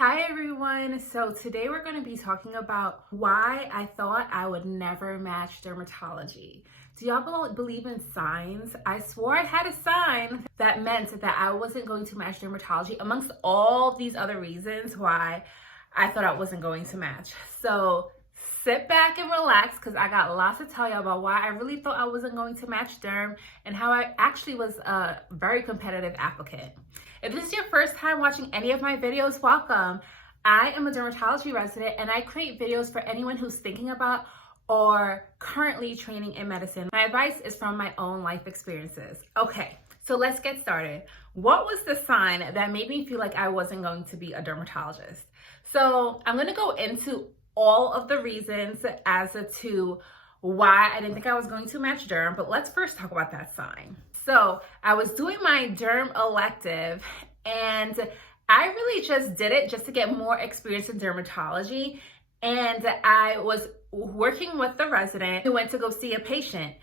Hi everyone. So today we're going to be talking about why I thought I would never match dermatology. Do y'all believe in signs? I swore I had a sign that meant that I wasn't going to match dermatology amongst all these other reasons why I thought I wasn't going to match. So sit back and relax because I got lots to tell you about why I really thought I wasn't going to match derm and how I actually was a very competitive applicant. If this is your first time watching any of my videos, welcome. I am a dermatology resident and I create videos for anyone who's thinking about or currently training in medicine. My advice is from my own life experiences. Okay, so let's get started. What was the sign that made me feel like I wasn't going to be a dermatologist? So I'm gonna go into all of the reasons as to why I didn't think I was going to match derm, but let's first talk about that sign. So I was doing my derm elective and I really just did it just to get more experience in dermatology. And I was working with the resident who went to go see a patient,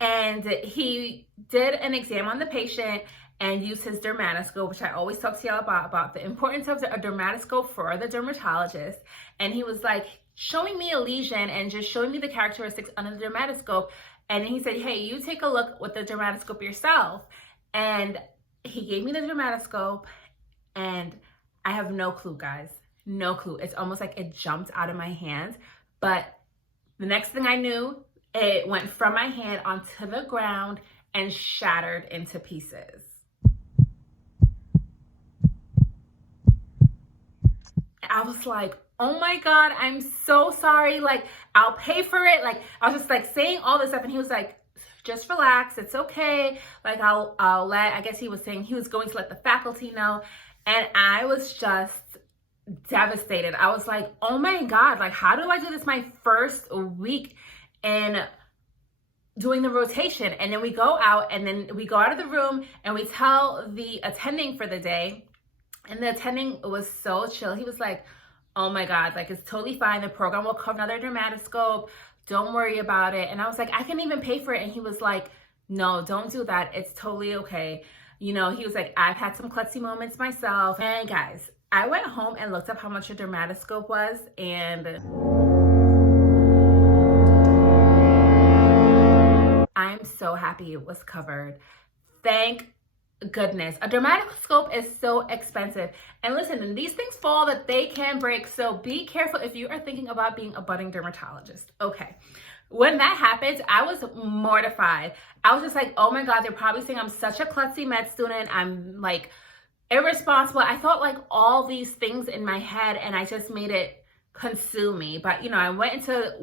and he did an exam on the patient and used his dermatoscope, which I always talk to y'all about the importance of a dermatoscope for the dermatologist. And he was like showing me a lesion and just showing me the characteristics under the dermatoscope. And he said, hey, you take a look with the dermatoscope yourself. And he gave me the dermatoscope and I have no clue, guys. No clue. It's almost like it jumped out of my hand. But the next thing I knew, it went from my hand onto the ground and shattered into pieces. I was like, oh my God, I'm so sorry. Like, I'll pay for it. Like, I was just like saying all this stuff. And he was like, just relax. It's okay. Like, I guess he was saying he was going to let the faculty know. And I was just devastated. I was like, oh my God, like, how do I do this my first week in doing the rotation? And then we go out and then we go out of the room and we tell the attending for the day. And the attending was so chill. He was like, oh my God, like, it's totally fine. The program will cover another dermatoscope. Don't worry about it. And I was like, I can even pay for it. And he was like, no, don't do that. It's totally okay. You know, he was like, I've had some klutzy moments myself. And guys, I went home and looked up how much a dermatoscope was, and I'm so happy it was covered. Thank goodness. A dermatoscope is so expensive. And listen, these things fall that they can break. So be careful if you are thinking about being a budding dermatologist. Okay. When that happened, I was mortified. I was just like, oh my God, they're probably saying I'm such a klutzy med student. I'm like irresponsible. I felt like all these things in my head and I just made it consume me. But, you know, I went into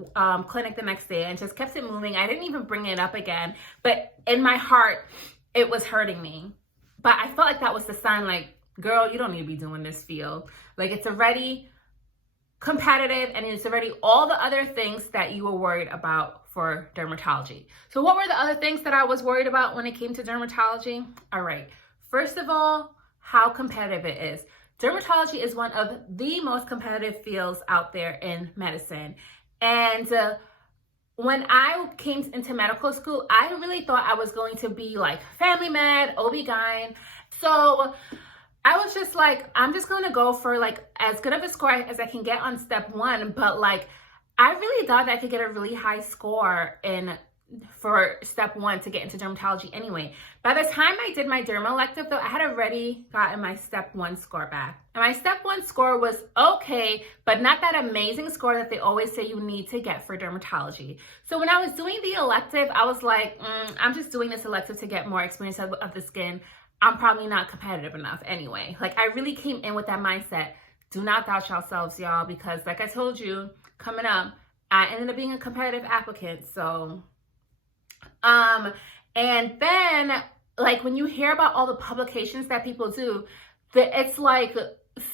clinic the next day and just kept it moving. I didn't even bring it up again. But in my heart, it was hurting me. But I felt like that was the sign, like, girl, you don't need to be doing this field. Like, it's already competitive and it's already all the other things that you were worried about for dermatology. So what were the other things that I was worried about when it came to dermatology? All right. First of all, how competitive it is. Dermatology is one of the most competitive fields out there in medicine. And when I came into medical school, I really thought I was going to be like family med, OB-GYN. So I was just like, I'm just going to go for like as good of a score as I can get on step one. But like, I really thought that I could get a really high score for step one to get into dermatology anyway. By the time I did my derm elective though, I had already gotten my step one score back. And my step one score was okay, but not that amazing score that they always say you need to get for dermatology. So when I was doing the elective, I was like, I'm just doing this elective to get more experience of the skin. I'm probably not competitive enough anyway. Like, I really came in with that mindset. Do not doubt yourselves, y'all, because like I told you, coming up, I ended up being a competitive applicant. So and then like when you hear about all the publications that people do, it's like,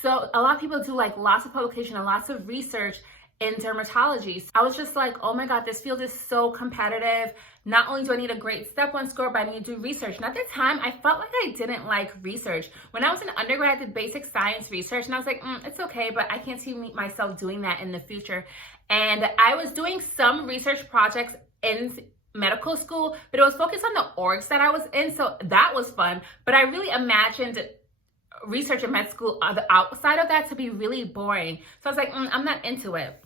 so a lot of people do like lots of publication and lots of research in dermatology. So I was just like, oh my God, this field is so competitive. Not only do I need a great step one score, but I need to do research. And at the time, I felt like I didn't like research. When I was in undergrad, I did basic science research, and I was like, it's okay, but I can't see myself doing that in the future. And I was doing some research projects in medical school, but it was focused on the orgs that I was in, so that was fun. But I really imagined research in med school outside of that to be really boring. So I was like, I'm not into it.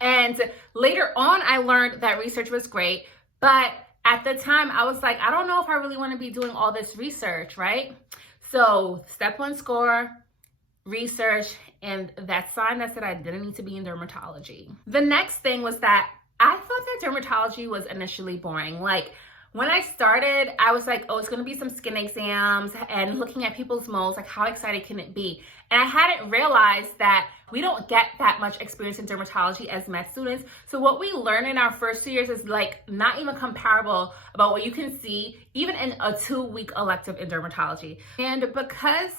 And later on, I learned that research was great, but at the time I was like, I don't know if I really want to be doing all this research, right? So step one, score, research, and that sign that said I didn't need to be in dermatology. The next thing was that I thought that dermatology was initially boring. Like, when I started, I was like, oh, it's going to be some skin exams and looking at people's moles. Like, how excited can it be? And I hadn't realized that we don't get that much experience in dermatology as med students. So what we learn in our first 2 years is like not even comparable about what you can see even in a 2-week elective in dermatology. And because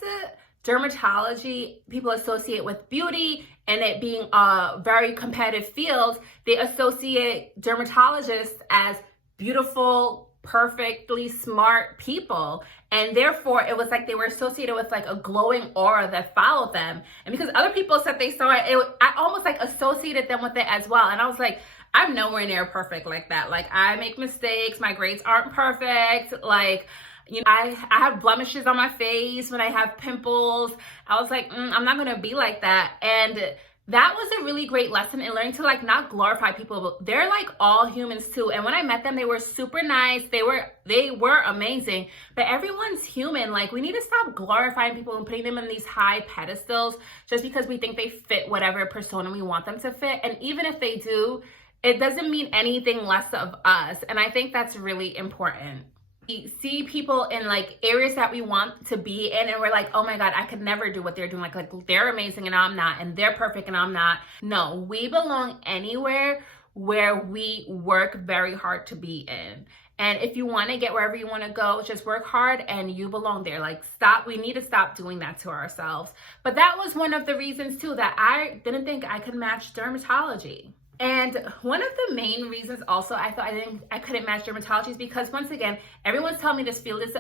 dermatology people associate with beauty and it being a very competitive field, they associate dermatologists as beautiful, perfectly smart people, and therefore it was like they were associated with like a glowing aura that followed them. And because other people said they saw it, I almost like associated them with it as well. And I was like, I'm nowhere near perfect like that. Like, I make mistakes, my grades aren't perfect, like, you know, I have blemishes on my face when I have pimples. I was like, I'm not gonna be like that. And that was a really great lesson in learning to like not glorify people, but they're like all humans too. And when I met them, they were super nice. They were amazing, but everyone's human. Like, we need to stop glorifying people and putting them in these high pedestals just because we think they fit whatever persona we want them to fit. And even if they do, it doesn't mean anything less of us. And I think that's really important. We see people in like areas that we want to be in and we're like, oh my God, I could never do what they're doing. Like they're amazing and I'm not, and they're perfect and I'm not. No, we belong anywhere where we work very hard to be in. And if you want to get wherever you want to go, just work hard and you belong there. Like, we need to stop doing that to ourselves. But that was one of the reasons too that I didn't think I could match dermatology. And one of the main reasons also I thought I couldn't match dermatology is because, once again, everyone's telling me this field is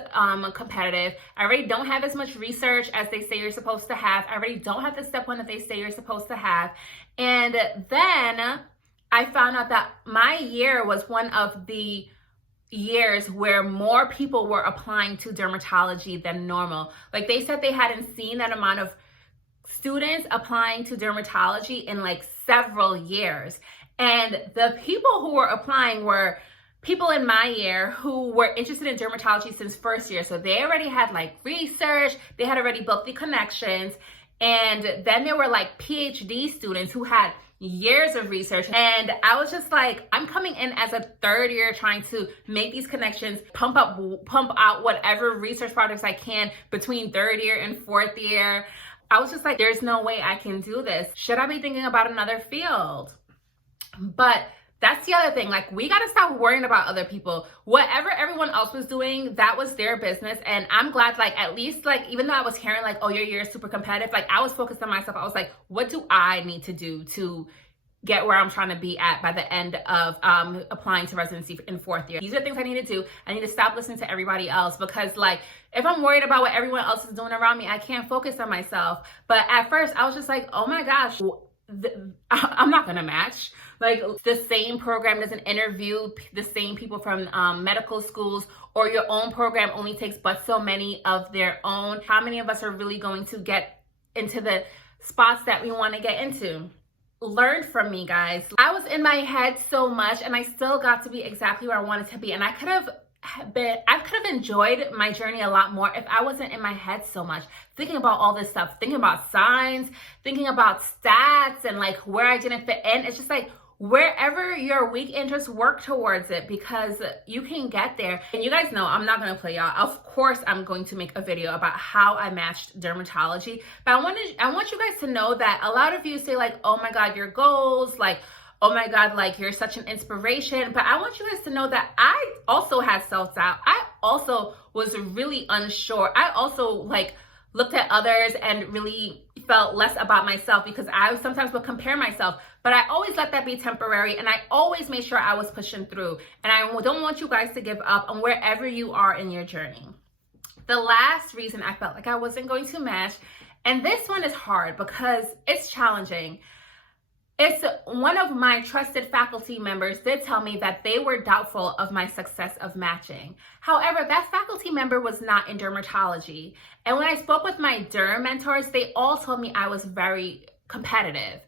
competitive. I already don't have as much research as they say you're supposed to have. I already don't have the step one that they say you're supposed to have. And then I found out that my year was one of the years where more people were applying to dermatology than normal. Like, they said they hadn't seen that amount of students applying to dermatology in like several years. And the people who were applying were people in my year who were interested in dermatology since first year. So they already had like research, they had already built the connections. And then there were like PhD students who had years of research. And I was just like, I'm coming in as a third year trying to make these connections, pump out whatever research projects I can between third year and fourth year. I was just like, there's no way I can do this. Should I be thinking about another field? But that's the other thing. Like, we got to stop worrying about other people. Whatever everyone else was doing, that was their business. And I'm glad, like, at least, like, even though I was hearing, like, oh, your year is super competitive, like, I was focused on myself. I was like, what do I need to do to get where I'm trying to be at by the end of applying to residency in fourth year? These are things I need to do. I need to stop listening to everybody else, because like, if I'm worried about what everyone else is doing around me, I can't focus on myself. But at first I was just like, oh my gosh, I'm not gonna match. Like, the same program doesn't interview the same people from medical schools, or your own program only takes but so many of their own. How many of us are really going to get into the spots that we want to get into? Learn from me, guys. I was in my head so much, and I still got to be exactly where I wanted to be. And I could have enjoyed my journey a lot more if I wasn't in my head so much, thinking about all this stuff, thinking about signs, thinking about stats, and like where I didn't fit in. It's just like, wherever you're weak in, just work towards it, because you can get there. And you guys know I'm not gonna play y'all. Of course I'm going to make a video about how I matched dermatology, but I want you guys to know that a lot of you say like, oh my God, your goals, like, oh my God, like, you're such an inspiration. But I want you guys to know that I also had self-doubt. I also was really unsure. I also like looked at others and really felt less about myself, because I sometimes would compare myself, but I always let that be temporary, and I always made sure I was pushing through. And I don't want you guys to give up on wherever you are in your journey. The last reason I felt like I wasn't going to match, and this one is hard because it's challenging. It's one of my trusted faculty members did tell me that they were doubtful of my success of matching. However, that faculty member was not in dermatology. And when I spoke with my derm mentors, they all told me I was very competitive.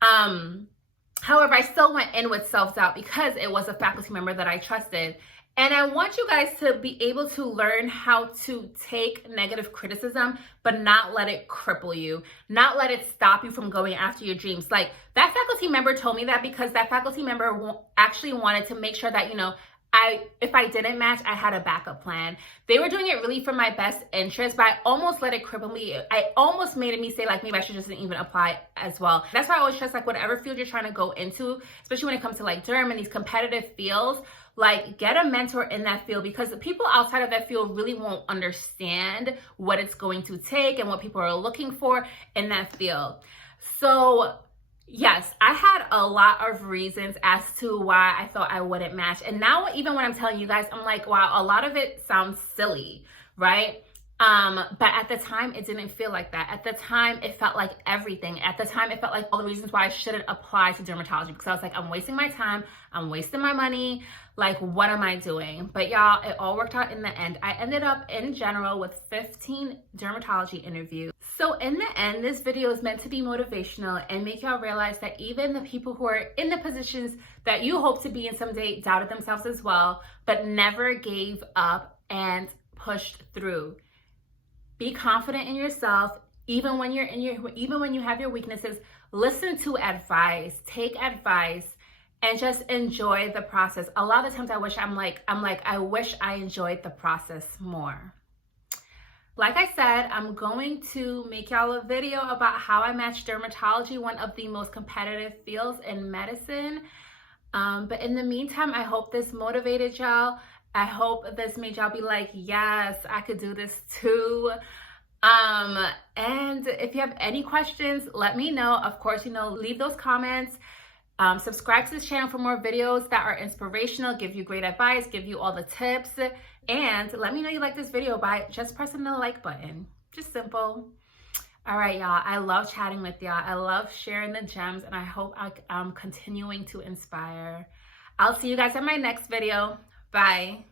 However, I still went in with self-doubt because it was a faculty member that I trusted. And I want you guys to be able to learn how to take negative criticism, but not let it cripple you, not let it stop you from going after your dreams. Like, that faculty member told me that because that faculty member actually wanted to make sure that, you know, if I didn't match, I had a backup plan. They were doing it really for my best interest, but I almost let it cripple me. I almost made me say, like, maybe I should just even apply as well. That's why I always stress, like, whatever field you're trying to go into, especially when it comes to like derm and these competitive fields, like, get a mentor in that field, because the people outside of that field really won't understand what it's going to take and what people are looking for in that field. So yes, I had a lot of reasons as to why I thought I wouldn't match. And now even when I'm telling you guys, I'm like, wow, a lot of it sounds silly, right? But at the time, it didn't feel like that. At the time, it felt like everything. At the time, it felt like all the reasons why I shouldn't apply to dermatology, because I was like, I'm wasting my time. I'm wasting my money. Like, what am I doing? But y'all, it all worked out in the end. I ended up in general with 15 dermatology interviews. So in the end, this video is meant to be motivational and make y'all realize that even the people who are in the positions that you hope to be in someday doubted themselves as well, but never gave up and pushed through. Be confident in yourself, even when you have your weaknesses. Listen to advice, take advice, and just enjoy the process. A lot of times I wish I enjoyed the process more. Like I said, I'm going to make y'all a video about how I match dermatology, one of the most competitive fields in medicine. But in the meantime, I hope this motivated y'all. I hope this made y'all be like, yes, I could do this too. And if you have any questions, let me know. Of course, you know, leave those comments. Subscribe to this channel for more videos that are inspirational, give you great advice, give you all the tips. And let me know you like this video by just pressing the like button. Just simple. All right, y'all. I love chatting with y'all. I love sharing the gems, and I hope I'm continuing to inspire. I'll see you guys in my next video. Bye.